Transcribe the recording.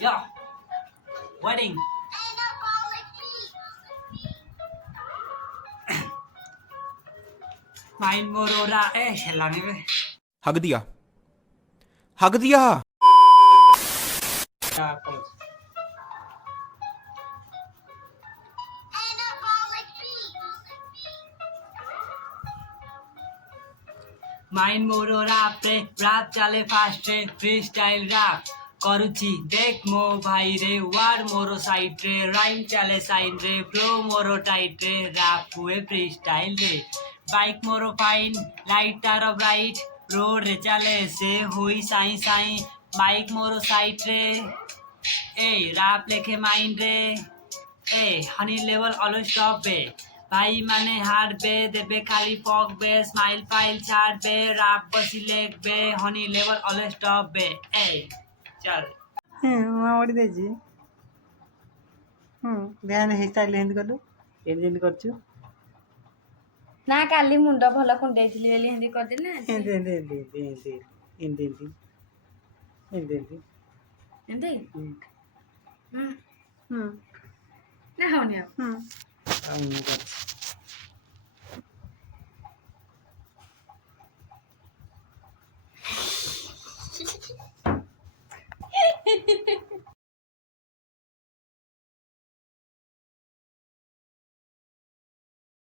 Yeah, wedding. Mind Morora, hilangin be. हग दिया हग दिया Yeah, pause. Mind Morora pe rap chale fast re freestyle rap. କରୁଛି ଦେଖ ମୋ ଭାଇରେ ୱାର୍ଡ ମୋର ସାଇଟ୍ରେ ରାଇମ୍ ଚାଲେ ସାଇନ୍ରେ ଫ୍ଲୋ ମୋର ଟାଇଟ୍ରେ ରାପ୍ ହୁଏ ଫ୍ରି ଷ୍ଟାଇଲ୍ରେ ବାଇକ୍ ମୋର ଫାଇନ୍ ଲାଇଟ୍ ତାର ବ୍ରାଇଟ୍ ରୋଡ଼ରେ ଚାଲେ ସେ ହୋଇ ସାଇଁ ସାଇଁ ମାଇକ୍ ମୋର ସାଇଟ୍ରେ ରାପ୍ ଲେଖେ ମାଇଣ୍ଡରେ ହନି ଲେବଲ୍ ଅଲୱେଜ୍ ଟପ୍ ବେ ଭାଇ ମାନେ ହାର୍ଡ ବେ ଦେବେ ଖାଲି ଫକ୍ ବେ ସ୍ମାଇଲ୍ ଫାଇଲ୍ ଛାଡ଼ ବେ ରାପ୍ ବସି ଲେଖ ବେ ହନି ଲେବଲ୍ ଅଲୱେଜ୍ ଟପ୍ ବେ ଚାଲ ମୁଁ ଓଡ଼ି ଦେଇଛି ଧ୍ୟାନ ହେୟାରଷ୍ଟାଇଲ୍ ଏମିତି କଲୁ ଏମିତି ଯେମିତି କରୁଛୁ ନା କାଲି ମୁଣ୍ଡ ଭଲ କୁଣ୍ଡେଇଥିଲି ବୋଲି ଏମିତି କରିଦେଲି ନା ଏମିତି ଏମିତି ଏମିତି ଏମିତି ଏମିତି ଏମିତି ଏମିତି ଏମିତି ଏମିତି ନା ହଉନି ଆଉ ଆଉ ମୁଁ କରୁଛି